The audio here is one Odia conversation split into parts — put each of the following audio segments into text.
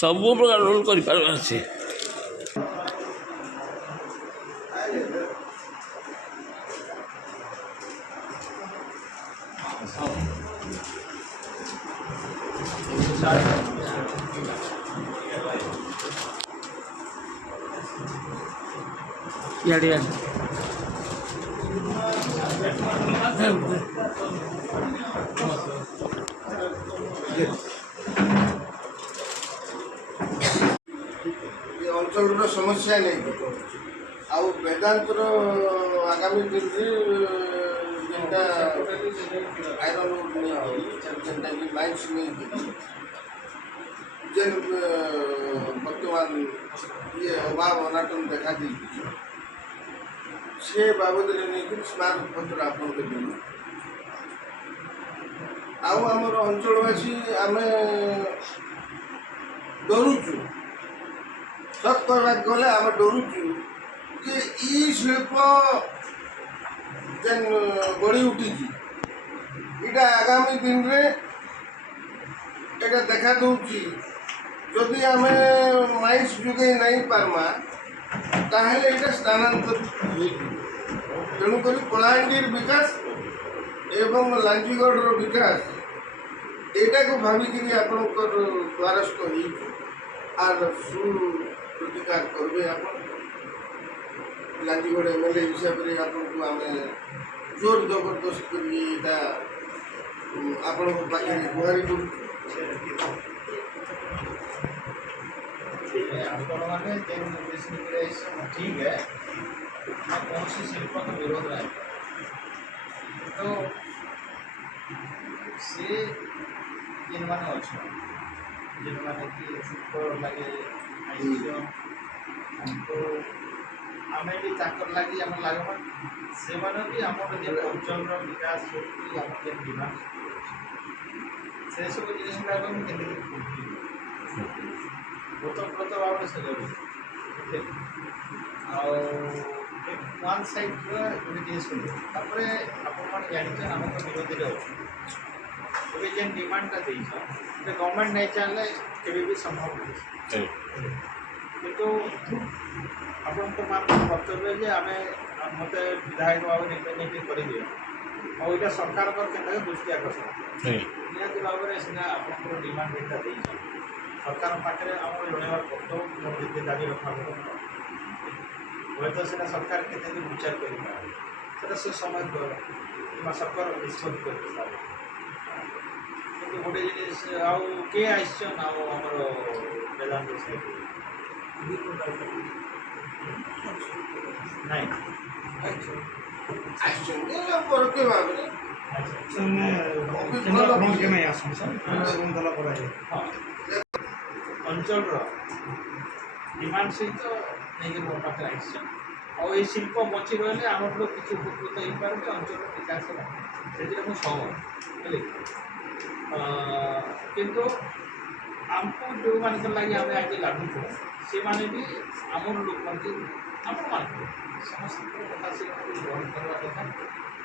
ସବୁ ପ୍ରକାର ରୋଲ୍ କରିପାରିବାର ଅଛି। ଇଆଡ଼େ ଅଞ୍ଚଳର ସମସ୍ୟା ନେଇ ଆଉ ବେଦାନ୍ତର ଆଗାମୀ ଦିନରେ ଯେନ୍ଟା ଆଇରନ୍ ଯେନ୍ଟାକି ମାଇନ୍ସ ନେଇକି ଯେନ୍ ବର୍ତ୍ତମାନ ଇଏ ଅଭାବ ଅନାଟନ ଦେଖାଦେଇଛି ସେ ବାବଦରେ ନେଇକି ସ୍ମାରକପତ୍ର ଆପଣଙ୍କୁ ଦେବୁ। ଆଉ ଆମର ଅଞ୍ଚଳବାସୀ ଆମେ ଡରୁଛୁ, ସତ୍ କହିବାକୁ ଗଲେ ଆମେ ଡରୁଛୁ ଯେ ଇ ଶିଳ୍ପ ଯେନ୍ ଗଢ଼ି ଉଠିଛି ଏଇଟା ଆଗାମୀ ଦିନରେ ଏଇଟା ଦେଖା ଦେଉଛି ଯଦି ଆମେ ମାଇନ୍ସ ଯୋଗାଇ ନାଇଁ ପାର୍ମା ତାହେଲେ ଏଇଟା ସ୍ଥାନାନ୍ତରିତ ହେଇଯିବ। ତେଣୁକରି କଳାହାଣ୍ଡିର ବିକାଶ ଏବଂ ଲାଞ୍ଜିଗଡ଼ର ବିକାଶ ଏଇଟାକୁ ଭାବିକିରି ଆପଣଙ୍କର ଦ୍ୱାରସ୍ଥ ହେଇଛୁ ଆର୍ ସୁପ୍ରତିକାର କରିବେ। ଆପଣ ଲାଞ୍ଜିଗଡ଼ MLA ହିସାବରେ ଆପଣଙ୍କୁ ଆମେ ଜୋର ଜବରଦସ୍ତ କରି ଏଇଟା ଆପଣଙ୍କ ପାଖରେ ଗୁହାରି କରୁଛୁ। ଆପଣମାନେ ଯେନ୍ ଠିକ୍ ହେ ନା କୌଣସି ଶିଳ୍ପର ବିରୋଧ ନାହିଁ, କିନ୍ତୁ ସେ ଯେନ୍ମାନେ ଅଛନ୍ ଯେନ୍ମାନେ କି ଶିଳ୍ପ ଲାଗି ଆଇସନ୍ ଆମକୁ ଆମେ ବି ତାଙ୍କର ଲାଗି ଆମେ ଲାଗ୍ମା ସେମାନେ ବି ଆମର ଯେନ୍ ଅଞ୍ଚଳର ବିକାଶ କି ଆମର ଯେନ୍ ଡିମାଣ୍ଡ ସେସବୁ ଜିନିଷ ଗୁଡ଼ାକ ଆମେ କେମିତି ଓତପ୍ରୋତ ଭାବରେ ସେ ଜରୁରୀ। ଆଉ ୱାନ୍ ସାଇଡ଼୍ର ଗୋଟେ ଜିନିଷ ତାପରେ ଆପଣମାନେ ଜାଣିଛନ୍ ଆମେ ତ ବିରୋଧୀରେ ଅଛୁ। ଏବେ ଯେନ୍ ଡିମାଣ୍ଡଟା ଦେଇଛନ୍ ସେ ଗଭର୍ଣ୍ଣମେଣ୍ଟ ନାଇଁ ଚାହିଁଲେ କେବେ ବି ସମ୍ଭବ ନାହିଁ। କିନ୍ତୁ ଆପଣଙ୍କ ମାନଙ୍କର କର୍ତ୍ତବ୍ୟ ଯେ ଆମେ ମୋତେ ବିଧାୟକ ଭାବରେ ନିର୍ବାଚିତ କରିଦିଅ ଆଉ ଏଇଟା ସରକାରଙ୍କର କେନ୍ତାକେ ଦୃଷ୍ଟି ଆକର୍ଷଣ ନିହାତି ଭାବରେ ସିନା ଆପଣଙ୍କର ଡିମାଣ୍ଡ ଯେନ୍ଟା ଦେଇଛନ୍ ସରକାର ପାଖରେ ଆମର ଜଣାଇବାର କର୍ତ୍ତବ୍ୟ ଯେତେ ଦାବି ରଖାଯିବ ହୁଏତ ସେଟା ସରକାର କେତେ ଦିନ ବିଚାର କରିପାରେ ସେଟା ସେ ସମୟ କିମ୍ବା ସରକାର ନିଷ୍ପତ୍ତି କରିପାରେ। କିନ୍ତୁ ଗୋଟେ ଜିନିଷ ଆଉ କିଏ ଆସିଛନ୍ ଆଉ ଆମର ବେଦାନ୍ତ ସାଇଡ଼୍ ନାଇଁ ଆସିଛନ୍ତି ପରୋକ୍ଷ ଭାବରେ ଅଞ୍ଚଳର ଡିମାଣ୍ଡ ସହିତ ନେଇକି ମୋ ପାଖରେ ଆସିଛନ୍ ଆଉ ଏଇ ଶିଳ୍ପ ବଞ୍ଚି ରହିଲେ ଆମର କିଛି ଉପକୃତ ହେଇପାରୁଛି ଅଞ୍ଚଳର ବିକାଶ ହେବ ସେଥିରେ ମୁଁ ସହମତ ବୁଝିଲେ। କିନ୍ତୁ ଆମକୁ ଯେଉଁମାନଙ୍କର ଲାଗି ଆମେ ଆଜି ଲାଗୁଛୁ ସେମାନେ ବି ଆମର ଲୋକମାନଙ୍କୁ ଆପଣମାନଙ୍କୁ ସମସ୍ତଙ୍କର କଥା ସେମାନେ ଗ୍ରହଣ କରିବା କଥା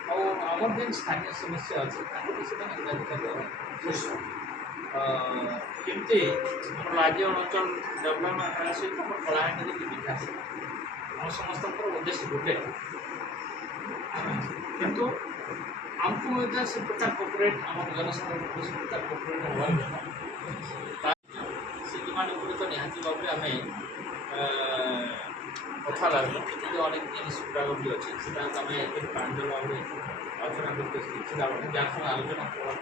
ଆଉ ଆମର ଯେନ୍ ସ୍ଥାନୀୟ ସମସ୍ୟା ଅଛି ତାକୁ ବି ସେମାନେ ଅଗ୍ରାଧିକାର ଦେବା କେମିତି ଆମର ରାଜ୍ୟ ଅଞ୍ଚଳ ଡେଭଲପମେଣ୍ଟ ହେବା ସହିତ ଆମର କଳାହାଣ୍ଡିର ବି ବିକାଶ ଆମ ସମସ୍ତଙ୍କର ଉଦ୍ଦେଶ୍ୟ ଗୋଟେ କିନ୍ତୁ ଆମକୁ ମଧ୍ୟ ସେ ପ୍ରକାର କୋପରେଟ୍ ଆମର ଜନସାଧାରଣଙ୍କୁ ସେ ପ୍ରକାର କୋପରେଟ୍ ହେବାର ସେ ଡିମାଣ୍ଡ ଉପରେ ତ ନିହାତି ଭାବରେ ଆମେ କଥା ଲାଗୁଛୁ କିନ୍ତୁ ଅନେକ ଜିନିଷ ଗୁଡ଼ାକ ବି ଅଛି ସେଟା ଆମେ ଏତେ ପ୍ରାଞ୍ଜଳ ଭାବରେ ଆଲୋଚନା କରିତେ ସେଟା ଯାହା ସଙ୍ଗେ ଆଲୋଚନା କରିବା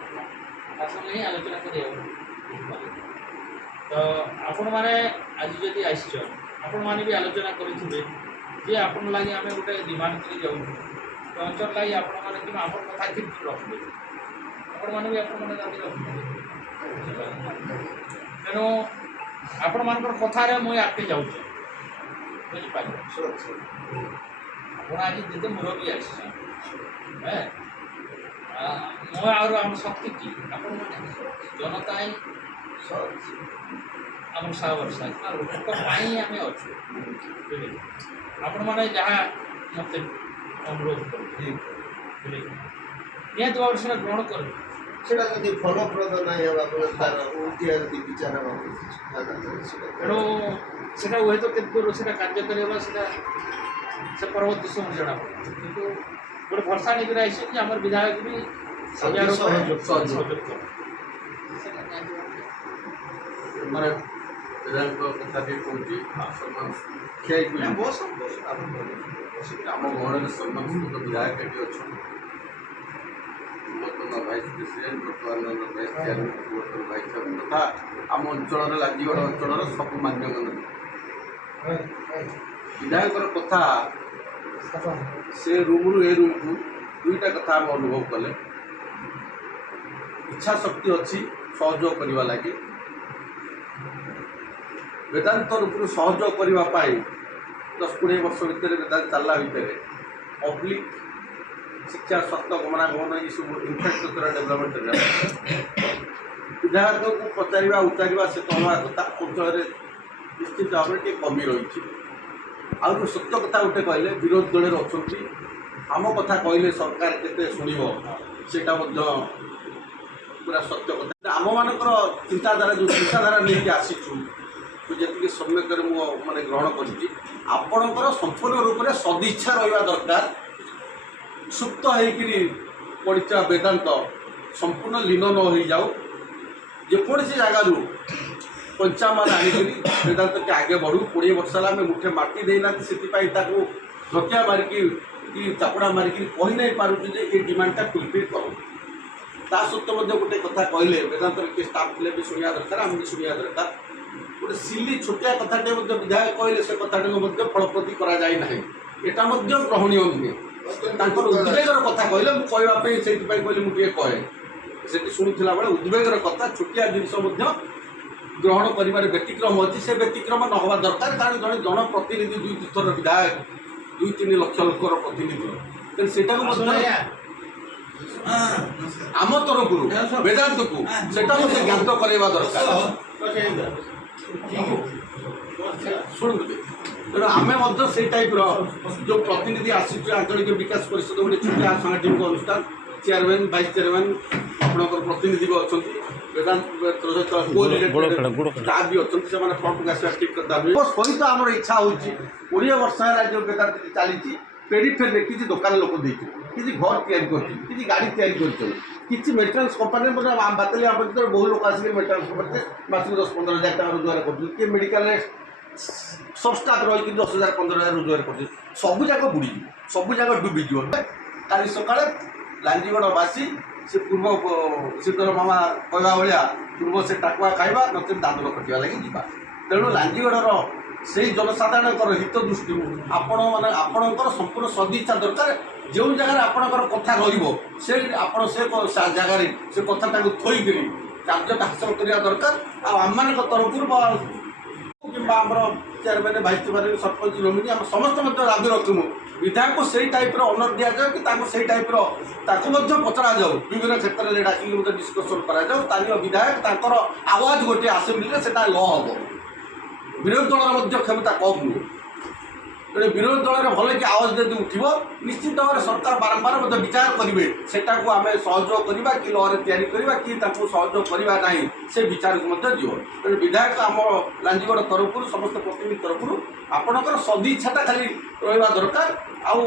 ତା ସଙ୍ଗେ ହିଁ ଆଲୋଚନା କରିବାକୁ ତ ଆପଣମାନେ ଆଜି ଯଦି ଆସିଛନ୍ ଆପଣମାନେ ବି ଆଲୋଚନା କରିଥିବେ ଯେ ଆପଣ ଲାଗି ଆମେ ଗୋଟେ ଡିମାଣ୍ଡ କରି ଯାଉଛୁ ତ ଅଞ୍ଚଳ ଲାଗି ଆପଣମାନେ କିମ୍ବା ଆମର କଥା କେମିତି ରଖିବେ ଆପଣମାନେ ବି ଆପଣମାନେ ଦାବି ରଖିବେ ତେଣୁ ଆପଣମାନଙ୍କର କଥାରେ ମୁଇଁ ଆଗକେ ଯାଉଛେ ବୁଝିପାରିବେ। ଆପଣ ଆଜି ଯେତେ ମୁରବୀ ଆସିଛନ୍ ମୁଁ ଆହୁରି ଆମ ଶକ୍ତି କି ଆପଣମାନେ ଜନତା ହିଁ ଆମର ସାହବର୍ଷା ନା ଲୋକ ପାଇଁ ଆମେ ଅଛୁ ବୁଝିଲେ ଆପଣମାନେ ଯାହା ମୋତେ ଅନୁରୋଧ କରୁଛି ବୁଝିଲେ ନିହାତି ଭାବରେ ସେଟା ଗ୍ରହଣ କରିବେ সেটা যদি ফলপ্রদ নাই হওয়া বলে তার উল্টিয়া যদি বিচার হওয়া ତେଣୁ ସେଟା ହୁଏତ କେତେ ଦୂର ସେଟା କାର୍ଯ୍ୟକାରୀ ହେବା ସେଟା ସେ ପରବର୍ତ୍ତୀ ସମୟରେ ଜଣାପଡ଼ିବ କିନ୍ତୁ ଗୋଟେ ଭରସା ନେଇକରି ଆସିଛି ଯେ ଆମର ବିଧାୟକ ବି ସହଯୋଗ କରେ ସେଟା ନିହାତି ଭାବରେ ମାନେ ବିଧାୟକ କଥା ଟିକେ କହୁଛି ଖିଆଇ ନା, ବସ ବସ ଆପଣ ବସିକିରି ଆମ ଗହଣରେ ସମ୍ମାନସ୍କୃତ ବିଧାୟକ ଏଠି ଅଛନ୍ତି ପୂର୍ବତନ ଭାଇସ୍ ପ୍ରେସିଡେଣ୍ଟ ବର୍ତ୍ତମାନର ଭାଇସ୍ ଚେୟାରମ୍ୟାନ୍ ପୂର୍ବତନ ଭାଇସ୍ ଚେୟାରମ୍ୟାନ୍ ତଥା ଆମ ଅଞ୍ଚଳର ଲାଞ୍ଜିଗଡ଼ ଅଞ୍ଚଳର ସବୁ ମାନ୍ୟଗଣ୍ୟ ବିଧାୟକର କଥା ସେ ରୁମ୍ରୁ ଏ ରୁମ୍କୁ ଦୁଇଟା କଥା ଆମେ ଅନୁଭବ କଲେ ଇଚ୍ଛା ଶକ୍ତି ଅଛି ସହଯୋଗ କରିବା ଲାଗି ବେଦାନ୍ତ ତରଫରୁ ସହଯୋଗ କରିବା ପାଇଁ 10-20 ବର୍ଷ ଭିତରେ ବେଦାନ୍ତ ଚାଲିଲା ଭିତରେ ପବ୍ଲିକ୍ ଶିକ୍ଷା ସ୍ୱାସ୍ଥ୍ୟ ଗମନାଗମନ ଏସବୁ ଇନଫ୍ରାଷ୍ଟ୍ରକ୍ଚର ଡେଭଲପମେଣ୍ଟରେ ବିଧାୟକଙ୍କୁ ପଚାରିବା ଉଚାରିବା ସେ ତଳୁଆ କଥା ଅଞ୍ଚଳରେ ନିଶ୍ଚିତ ଭାବରେ ଟିକେ କମି ରହିଛି ଆଉ ଯେଉଁ ସତ୍ୟ କଥା ଗୋଟେ କହିଲେ ବିରୋଧ ଦଳରେ ଅଛନ୍ତି ଆମ କଥା କହିଲେ ସରକାର କେତେ ଶୁଣିବ ସେଇଟା ମଧ୍ୟ ପୁରା ସତ୍ୟ କଥା ଆମମାନଙ୍କର ଚିନ୍ତାଧାରା ଯେଉଁ ଚିନ୍ତାଧାରା ନେଇକି ଆସିଛୁ ଯେତିକି ସମ୍ୟକରେ ମୁଁ ମାନେ ଗ୍ରହଣ କରିଛି ଆପଣଙ୍କର ସମ୍ପୂର୍ଣ୍ଣ ରୂପରେ ସଦିଚ୍ଛା ରହିବା ଦରକାର ସୁପ୍ତ ହେଇକିରି ପଡ଼ିଥିବା ବେଦାନ୍ତ ସମ୍ପୂର୍ଣ୍ଣ ଲୀନ ନ ହୋଇଯାଉ ଯେକୌଣସି ଜାଗାରୁ ପଞ୍ଚାମାନ ଆଣିକରି ବେଦାନ୍ତକେ ଆଗେ ବଢ଼ୁ 20 ବର୍ଷ ହେଲା ଆମେ ମୁଠେ ମାଟି ଦେଇନାହାନ୍ତି ସେଥିପାଇଁ ତାକୁ ଧକିଆ ମାରିକି କି ଚାପୁଡ଼ା ମାରିକି କହି ନାହିଁ ପାରୁଛୁ ଯେ ଏ ଡିମାଣ୍ଡଟା ଫୁଲଫିଲ୍ କରୁ ତା ସତ୍ତ୍ୱେ ମଧ୍ୟ ଗୋଟେ କଥା କହିଲେ ବେଦାନ୍ତର କିଏ ଷ୍ଟାଫ୍ ଥିଲେ ବି ଶୁଣିବା ଦରକାର ଆମେ ବି ଶୁଣିବା ଦରକାର ଗୋଟେ ସିଲି ଛୋଟିଆ କଥାଟେ ମଧ୍ୟ ବିଧାୟକ କହିଲେ ସେ କଥାଟାକୁ ମଧ୍ୟ ଫଳପ୍ରତି କରାଯାଇ ନାହିଁ ଏଟା ମଧ୍ୟ ଗ୍ରହଣୀୟ ନୁହେଁ ତାଙ୍କର ଉଦ୍ବେଗର କଥା କହିଲେ ମୁଁ କହିବା ପାଇଁ ସେଇଥିପାଇଁ କହିଲେ ମୁଁ ଟିକେ କହେ ସେଠି ଶୁଣୁଥିଲା ବେଳେ ଉଦ୍ବେଗର କଥା ଛୋଟିଆ ଜିନିଷ ମଧ୍ୟ ଗ୍ରହଣ କରିବାରେ ବ୍ୟତିକ୍ରମ ଅଛି ସେ ବ୍ୟତିକ୍ରମ ନ ହେବା ଦରକାର କାରଣ ଜଣେ ଜନପ୍ରତିନିଧି 2-3 ଥର ବିଧାୟକ 2-3 ଲକ୍ଷ ଲୋକର ପ୍ରତିନିଧି ତେଣୁ ସେଟାକୁ ମଧ୍ୟ ଆମ ତରଫରୁ ବେଦାନ୍ତକୁ ସେଟା ମଧ୍ୟ ଜ୍ଞାତ କରାଇବା ଦରକାର ଶୁଣନ୍ତୁ ତେଣୁ ଆମେ ମଧ୍ୟ ସେଇ ଟାଇପ୍ର ଯେଉଁ ପ୍ରତିନିଧି ଆସିଛୁ ଆଞ୍ଚଳିକ ବିକାଶ ପରିଷଦ ଗୋଟେ ଛୋଟିଆ ସାଂଗଠନିକ ଅନୁଷ୍ଠାନ ଚେୟାରମ୍ୟାନ୍ ଭାଇସ୍ ଚେୟାରମ୍ୟାନ୍ ଆପଣଙ୍କର ପ୍ରତିନିଧି ବି ଅଛନ୍ତି ବେଦାନ୍ତ ସହିତ ଷ୍ଟାଫ୍ ବି ଅଛନ୍ତି ସେମାନେ ଫ୍ରଣ୍ଟକୁ ଆସିବା ଠିକ୍ କଥା ନୁହେଁ ସହିତ ଆମର ଇଚ୍ଛା ହେଉଛି 20 ବର୍ଷ ହେଲା ଯେଉଁ ବେଦାନ୍ତ ଚାଲିଛି ପେରିଫେରିରେ କିଛି ଦୋକାନ ଲୋକ ଦେଇଛନ୍ତି କିଛି ଘର ତିଆରି କରିଛନ୍ତି କିଛି ଗାଡ଼ି ତିଆରି କରିଛନ୍ତି କିଛି ମେଣ୍ଟେନାନ୍ସ କମ୍ପାନୀ ମଧ୍ୟ ବାତିଲ ଆମ ଭିତରେ ବହୁ ଲୋକ ଆସିକି ମେଣ୍ଟେନାନ୍ସ କମ୍ପାନୀରେ ମାସକୁ 10-15 ହଜାର ଟଙ୍କା ରୋଜଗାର କରୁଛନ୍ତି କିଏ ମେଡ଼ିକାଲରେ ସବ୍ ଷ୍ଟାଫ୍ ରହିକି 10,000-15,000 ରୋଜଗାର କରୁଛନ୍ତି ସବୁଯାକ ବୁଡ଼ିଯିବ ସବୁଯାକ ଡୁବିଯିବ କାଲି ସକାଳେ ଲାଞ୍ଜିଗଡ଼ବାସୀ ସେ ପୂର୍ବ ଶୀତଳ ମାମା କହିବା ଭଳିଆ ପୂର୍ବ ସେ ଟାକୁଆ ଖାଇବା ନଚେତ୍ ଦାଦନ ଖଟିବା ଲାଗି ଯିବା ତେଣୁ ଲାଞ୍ଜିଗଡ଼ର ସେଇ ଜନସାଧାରଣଙ୍କର ହିତ ଦୃଷ୍ଟିରୁ ଆପଣମାନେ ଆପଣଙ୍କର ସମ୍ପୂର୍ଣ୍ଣ ସଦିଚ୍ଛା ଦରକାର ଯେଉଁ ଜାଗାରେ ଆପଣଙ୍କର କଥା ରହିବ ସେ ଆପଣ ସେ ଜାଗାରେ ସେ କଥାଟାକୁ ଥୋଇକରି କାର୍ଯ୍ୟଟା ହାସଲ କରିବା ଦରକାର ଆଉ ଆମମାନଙ୍କ ତରଫରୁ କିମ୍ବା ଆମର chairman vice chairman sarpanch nominee ଆମେ ସମସ୍ତେ ମଧ୍ୟ ଦାବି ରଖିବୁ ବିଧାୟକକୁ ସେଇ ଟାଇପ୍ର ଅନର୍ ଦିଆଯାଉ କି ତାଙ୍କୁ ସେଇ ଟାଇପ୍ର ତାକୁ ମଧ୍ୟ ପଚରାଯାଉ ବିଭିନ୍ନ କ୍ଷେତ୍ରରେ ଡାକିକି ମଧ୍ୟ ଡିସ୍କସନ୍ କରାଯାଉ ସ୍ଥାନୀୟ ବିଧାୟକ ତାଙ୍କର ଆୱାଜ ଗୋଟିଏ ଆସେମ୍ବଲିରେ ସେଟା ଲ ହେବ ବିରୋଧୀ ଦଳର ମଧ୍ୟ କ୍ଷମତା କମ୍ ନୁହେଁ ତେଣୁ ବିରୋଧୀ ଦଳରେ ଭଲକି ଆୱାଜ ଯଦି ଉଠିବ ନିଶ୍ଚିତ ଭାବରେ ସରକାର ବାରମ୍ବାର ମଧ୍ୟ ବିଚାର କରିବେ ସେଟାକୁ ଆମେ ସହଯୋଗ କରିବା କି ଲରେ ତିଆରି କରିବା କି ତାଙ୍କୁ ସହଯୋଗ କରିବା ନାହିଁ ସେ ବିଚାରକୁ ମଧ୍ୟ ଯିବ ତେଣୁ ବିଧାୟକ ଆମ ଲାଞ୍ଜିଗଡ଼ ତରଫରୁ ସମସ୍ତ ପ୍ରତିନିଧି ତରଫରୁ ଆପଣଙ୍କର ସଦିଚ୍ଛାଟା ଖାଲି ରହିବା ଦରକାର ଆଉ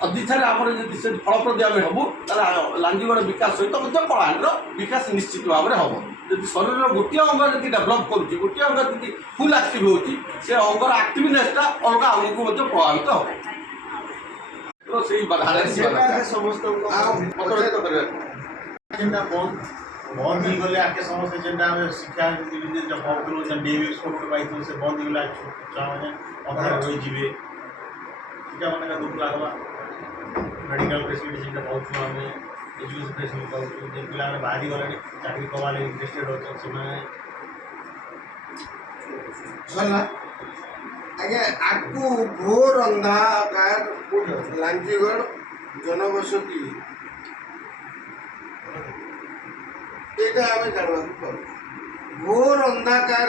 ସଦିଚ୍ଛାରେ ଆମର ଯଦି ସେ ଫଳପ୍ରଦ ଆମେ ହେବୁ ତାହେଲେ ଲାଞ୍ଜିଗଡ଼ ବିକାଶ ସହିତ ମଧ୍ୟ କଳାହାଣ୍ଡିର ବିକାଶ ନିଶ୍ଚିତ ଭାବରେ ହେବ ଯଦି ଶରୀରର ଗୋଟିଏ ଅଙ୍ଗ ଯଦି ଡେଭଲପ୍ କରୁଛି ଗୋଟିଏ ଅଙ୍ଗ ଯଦି ଫୁଲ୍ ଆକ୍ଟିଭ୍ ହେଉଛି ସେ ଅଙ୍ଗର ଆକ୍ଟିଭନେସ୍ଟା ଅଲଗା ଅଙ୍ଗକୁ ମଧ୍ୟ ପ୍ରଭାବିତ ହେବ ତ ସେଇ ସମସ୍ତଙ୍କୁ ମତଭେଦ କରିବାକୁ ଯେନ୍ଟା ବନ୍ଦ ହେଇଗଲେ ଆଗେ ସମସ୍ତେ ଯେନ୍ଟା ଆମେ ଶିକ୍ଷା ପାଉଥିଲୁ ଡିଏଭି ସ୍କୁଲ ପାଇଥିଲୁ ସେ ବନ୍ଦ ହେଇଗଲା ଛୁଆମାନେ ଅନ୍ଧାରେ ରହିଯିବେ ସେଟା ମାନେ ଦୁଃଖ ଲାଗ୍ବା ମେଡ଼ିକାଲ ଫେସିଲିଟି ଯେନ୍ଟା ପାଉଛୁ ଆମେ ଏଜୁକେସନ୍ ଫେସିଲିଟି ପାଉଛୁ ଯେ ପିଲାମାନେ ବାହାରି ଗଲେଣି ଚାକିରି କର୍ବା ଲାଗି ଇଣ୍ଟରେଷ୍ଟେଡ୍ ଅଛନ୍ତି ସେମାନେ ସରିଲା ଆଜ୍ଞା ଆଗକୁ ଘୋର ଅନ୍ଧାକାର ଲାଞ୍ଜିଗଡ଼ ଜନବସତି ଏଇଟା ଆମେ ଜାଣିବାକୁ ପାଉଛୁ घोर अंधाकार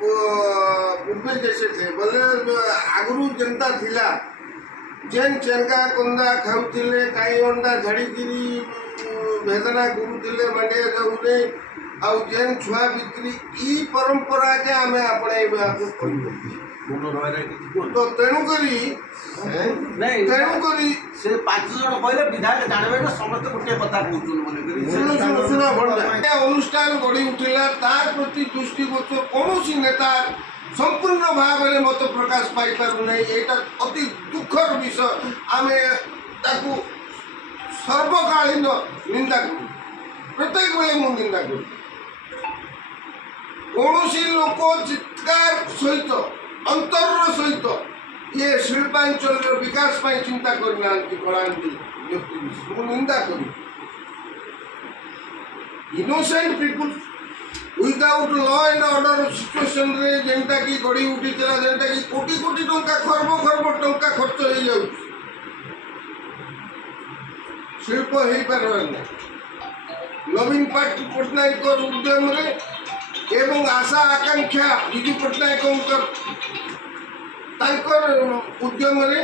पूर्वे जैसे थे बोले आगु जनता थिला जेन चेरगा कंदा खाऊले काई अंडा झाड़ीकिरी भेदना गुरुले मांडिया जाऊने आउ जेन छुआ बिक्री ई परंपरा के आम आपणा तो तेणुकरी से 5 जन कहले विधायक जानबे ना समस्त गोटे कथा कहउछन बोले शुण शुण शुण भंडा अनुष्ठान गढ़ी उठिला तार प्रति दृष्टिगोचर कौन नेता संपूर्ण भाव में मत प्रकाश पाई पारु नहीं एटा अति दुखर विषय आमे ताकू सर्वकालीन निंदा करू प्रत्येक बेले मु निंदा करू कौन लोक चित्कार सहित अंतर सहित ये शिल्पांचल विकास पाई चिंता करना कलांती व्यक्ति मु निंदा करू innocent people without law and order situation रे जेंटा की गड़ी उठी चला जेंटा की कोटी कोटी टंका खरब टंका खर्च हो जाउ शिल्प हो पारबार ना नवीन पट्टनायक उद्यम रे एवं आशा आकांक्षा विजु पट्टनायक उद्यम रे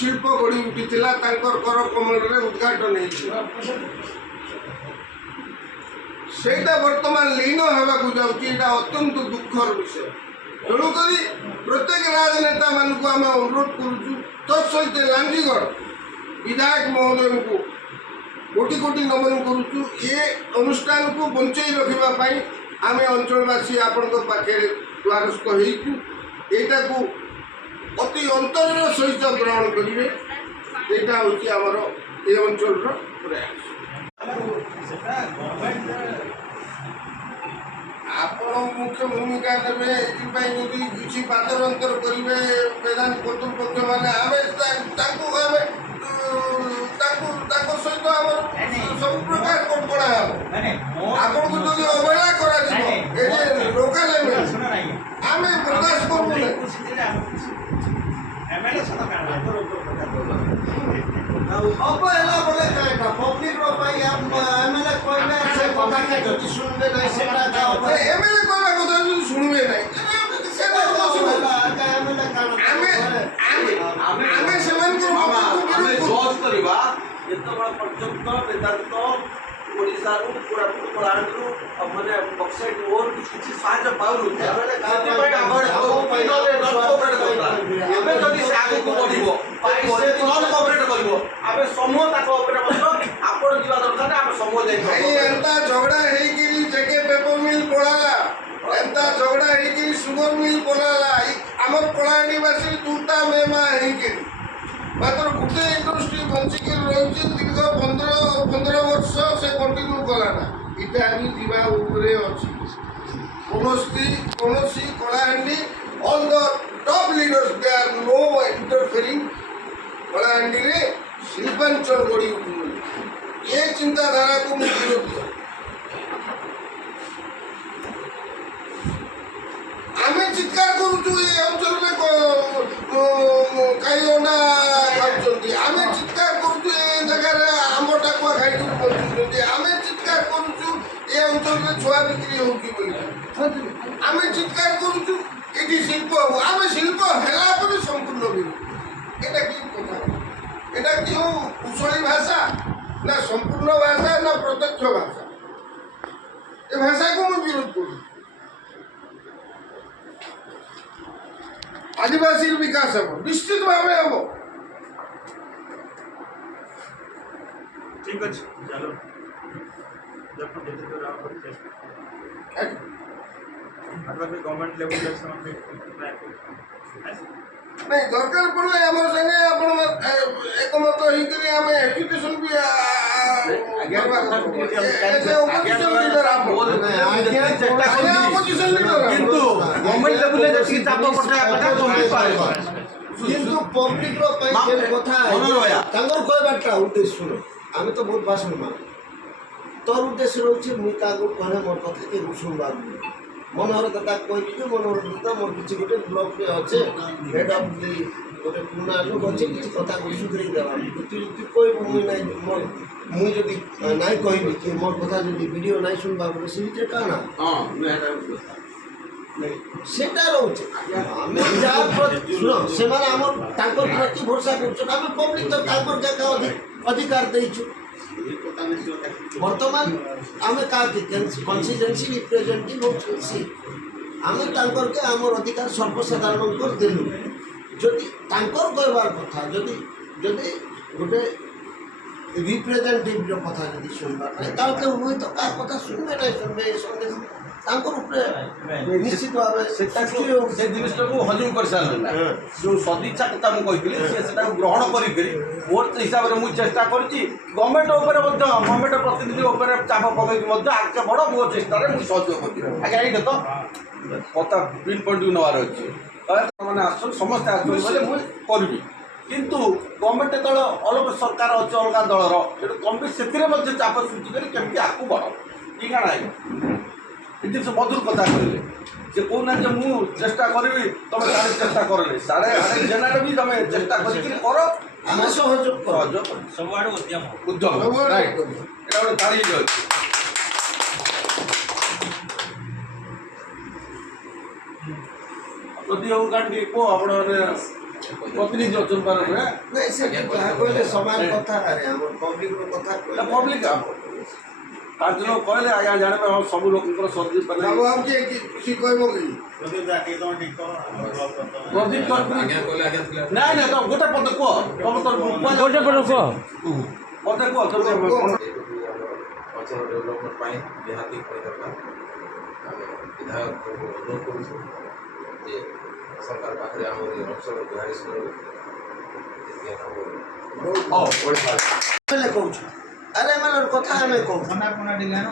शिल्प गड़ी उठी कर कमल रे उद्घाटन सेटा वर्तमान लीन होगा जाऊँगी अत्यंत दुखर विषय तेणुक प्रत्येक राजनेता मान को आम अनुरोध करुचु तत्सहित लांजीगढ़ विधायक महोदय को कोटि कोटि नमन करुचु ये अनुष्ठान को बंचाई रखापी आम अंचलवासी आपण पाखे द्वारस्थ होइचु एटा को अति अंतर सहित ग्रहण करेंगे यहाँ हूँ आमर ये अंचल प्रयास आपण मुख्य भूमिका नेबे यदि किसी पातर अंतर करेंगे वेदांत कर्तृपक्ष मैंने सहित सब प्रकार कड़ा आपन को जो अवहेला करा लोकाल आम बर्दाश्त करूँ अवहेला बोले पब्लिक एमएलए कहले से कथा के जति सुनबे नहीं सेटा जाओ एमएलए कहला कथा जति सुनबे नहीं सेटा एमएलए कान आमे समान को आमे जज करबा एत बड़ पर्यंत वेदांत ओडिसा रु पूरा कलांडु माने बक्साइट और किछि साहाय्य पाउनु एमएलए एबे जदि से आगु को बढ़िबो पाइसे नॉन कोऑपरेट करबो आबे समूह ताको ऑपरेट करबो आपण दिवा दरकार आबे समूह जाई भाई एंता झगड़ा हेई कि जके पेपर मिल पड़ाला एंता झगड़ा हेई कि सुगर मिल पड़ाला हमर कलानिवासी दूटा मेमा हेई कि मात्र गुटे इंडस्ट्री बंची के रहिछि दीर्घ 15 वर्ष से कंटिन्यू कला ना इटा भी दिवा ऊपरे अछि कोनोसी Kalahandi all the top leaders they are no interfering Kalahandi रे शिल्पांचल गड़ी उठु ये चिंताधारा को विरोध आम चित्कार करुचु ये अंचल में कई अंडा खाऊँ आम चित्कार करुचु ये जगह आम टाकुआ खाई बचुं आम चित्कार करुचु ये अंचल में छुआ बिक्री होगी आम चित्कार करुचु ये शिल्प हो आम शिल्प है संपूर्ण विरोध एटा कि कथा एटा क्यों कुशली भाषा ना संपूर्ण भाषा ना प्रत्यक्ष भाषा ये भाषा को मैं विरोध करूँ आदिवासी विकास हम निश्चित भाव हम ठीक अच्छे चलो गवर्नमेंट लेवल नहीं दरकार पड़े आम संगे एकमत होकर एजुकेशन भी गवर्नमेंट लेवल जति चाप पठा कथा किंतु पब्लिक रो पई जे कथा तांगर कहबाटा उद्देश्य आमे तो बहुत भाषण मान तोर उद्देश्य रहउछि मु तागो कहले मोर कथा के रुसुम बाबू ମନୋହର ଦାଦା କହିଲି ଯେ ମନୋହର ଦାଦା ମୋର କିଛି ଗୋଟେ ବ୍ଲକରେ ଅଛେ ହେଡ୍ ଅଫ୍ ଦି ଗୋଟେ ପୁରୁଣା ଲୋକ ଅଛି କିଛି କଥା ସୁଧରେଇ ଦେବା ତୁଇ ଯଦି କହିବୁ ମୁଇଁ ନାଇଁ ମୁଇଁ ଯଦି ନାଇଁ କହିବି କି ମୋର କଥା ଯଦି ଭିଡ଼ିଓ ନାଇଁ ଶୁଣବା ବୋଲେ ସେ ଭିତରେ କାଣା ହଁ সেটা রয়েছে আমি যার প্রতি শুনো সেমানে আমার তাঙ্কর প্রতি ভরসা করছন আমি পাবলিক তো তাঙ্কর জায়গা অধিকার দেইছু বর্তমান আমি কাকে কনস্টিটুয়েন্সি রিপ্রেজেন্টেটিভ হচ্ছি সি আমি তাঙ্করকে আমার অধিকার সর্বসাধারণঙ্কর দেলু যদি তাঙ্কর কইবার কথা যদি যদি গোটে রিপ্রেজেন্টেটিভর কথা যদি শুনবার নাই তাহলে হুই তো কার কথা শুনবে নাই শুনবে এ সঙ্গে ତାଙ୍କର ଉପରେ ନିଶ୍ଚିତ ଭାବେ ସେ ଜିନିଷଟାକୁ ହଜମ କରିସାରିଲା ଯେଉଁ ସଦିଚ୍ଛା କଥା ମୁଁ କହିଥିଲି ସେ ସେଟାକୁ ଗ୍ରହଣ କରିକିରି ମୋର ହିସାବରେ ମୁଁ ଚେଷ୍ଟା କରିଛି ଗଭର୍ଣ୍ଣମେଣ୍ଟ ଉପରେ ମଧ୍ୟ ଗଭର୍ଣ୍ଣମେଣ୍ଟ ପ୍ରତିନିଧି ଉପରେ ଚାପ ପକାଇକି ମଧ୍ୟ ଆଗକେ ବଡ଼ ମୋ ଚେଷ୍ଟାରେ ମୁଁ ସହଯୋଗ କରିବି ଆଜ୍ଞା ଏଇଟା ତ କଥା ପିନ୍ ପଏଣ୍ଟକୁ ନେବାର ଅଛି ମାନେ ଆସୁଛନ୍ତି ସମସ୍ତେ ଆସୁଛନ୍ତି ବୋଲେ ମୁଁ କରିବି କିନ୍ତୁ ଗଭର୍ଣ୍ଣମେଣ୍ଟ ଯେତେବେଳେ ଅଲଗା ସରକାର ଅଛି ଅଲଗା ଦଳର ସେଠୁ ତମେ ସେଥିରେ ମଧ୍ୟ ଚାପ ସୃଷ୍ଟି କରି କେମିତି ଆଗକୁ ବଢ଼ କି କାଣା ଆଜ୍ଞା ଏ ଜିନିଷ ମଧୁର କଥା କହିଲେ ସେ କହୁନାହାନ୍ତି ଯେ ମୁଁ ଚେଷ୍ଟା କରିବି ତମେ ସାଡ଼େ ଚେଷ୍ଟା କରନି ସାଡ଼େ ଆଡ଼େ ଜେନାରେ ବି ତମେ ଚେଷ୍ଟା କରିକିରି କର ଆମେ ସହଯୋଗ ସହଯୋଗ ସବୁଆଡ଼ୁ ଉଦ୍ୟମ ଉଦ୍ୟମ ରାଇଟ୍ ଏଇଟା ଗୋଟେ ତାଳି ଅଛି ଯଦି ହଉ କାରଣ ଟିକେ କୁହ ଆପଣ ପ୍ରତିନିଧି ଅଛନ୍ତି ପାରେ ନାଇଁ ସେ ଯାହା କହିଲେ ସମାନ କଥା ଆରେ ଆମର ପବ୍ଲିକର କଥା କହିଲେ ପବ୍ଲିକ ପାଞ୍ଚ ଲୋକ କହିଲେ ଆଜ୍ଞା ଜାଣିବେ ହଁ ସବୁ ଲୋକଙ୍କର ସର୍ଭିସ୍ ବାବୁ ଆଉ କିଏ କିଛି କହିବ କି ପ୍ରଦୀପ ନାଇଁ ନାଇଁ ତମ ଗୋଟେ ପଦ କୁହ ତମ ଗୋଟେ ପଟ କୁହ ପଦେ କୁହ ଅଞ୍ଚଳ ଡେଭଲପମେଣ୍ଟ ପାଇଁ ନିହାତି କରି ଦରକାର ଆମେ ବିଧାୟକଙ୍କୁ ଅନୁରୋଧ କରୁଛୁ ଯେ ସରକାର ପାଖରେ ଆମର ଏ ଅଞ୍ଚଳ ଗୁହାରିଶ କରିବୁ କହୁଛୁ ଆରେ ଏମାନଙ୍କର କଥା ଆମେ କହୁଛୁ ମନା ଡିଲାଣ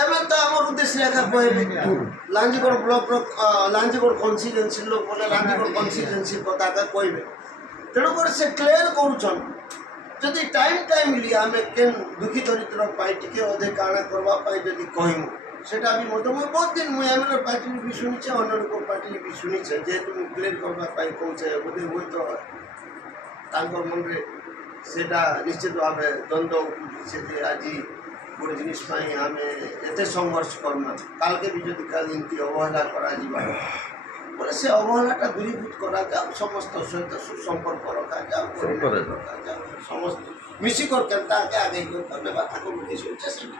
এমন তো আমার উদ্দেশ্যে একা কহিবি লাঞ্জিগড় ব্লকর লাঞ্জিগড় কনস্টিটুয়েন্সির লোক বলে লাঞ্জিগড় কনস্টিটুয়েন্সির কথা একা কইবে তেণুকরি সে ক্লিয়ার করছন যদি টাইমলি আমি কেন দুঃখী দরিদ্র পাই টিকে অধে কাଣା করবা পাই যদি কহিমু সেটা আমি মতো মুই বহুত দিন মুই এমএলএ পার্টির বি শুনিছে অন্য লোক পার্টির বি শুনিছে যেহেতু মুই ক্লিয়ার করবা পাই কହୁছে বোধে হুই তো তাঙ্কর মনে সেটা নিশ্চিত ভাবে দ্বন্দ্ব উঠুছে যে আজি ଗୋଟେ ଜିନିଷ ପାଇଁ ଆମେ ଏତେ ସଂଘର୍ଷ କରୁନା କାଲକେ ବି ଯଦି କାଲି ଏମିତି ଅବହେଳା କରାଯିବା ବୋଲେ ସେ ଅବହେଳାଟା ଦୂରୀଭୂତ କରାଯାଉ ସମସ୍ତ ସହିତ ସୁସମ୍ପର୍କ ରଖାଯାଉ ରଖାଯାଉ ସମସ୍ତ ମିଶିକରି କେନ୍ତା ଆଗେଇ ନେବା ତାକୁ ଉଦ୍ଦେଶ୍ୟ ହେଉଛି ସେଇଟା